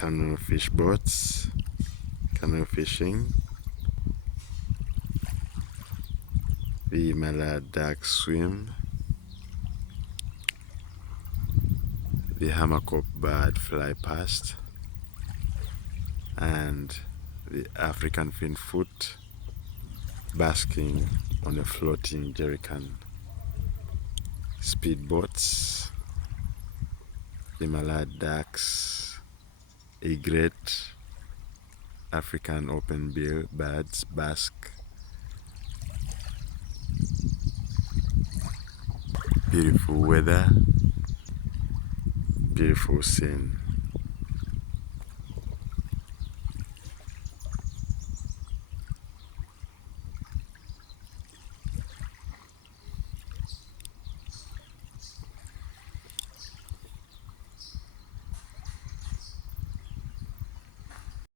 canoe fish boats, canoe fishing. The mallard duck swim. The hamerkop bird fly past, and the African finfoot basking on a floating jerrycan. Speedboats, the mallard ducks, egret, African openbill birds, bask. Beautiful weather, beautiful scene.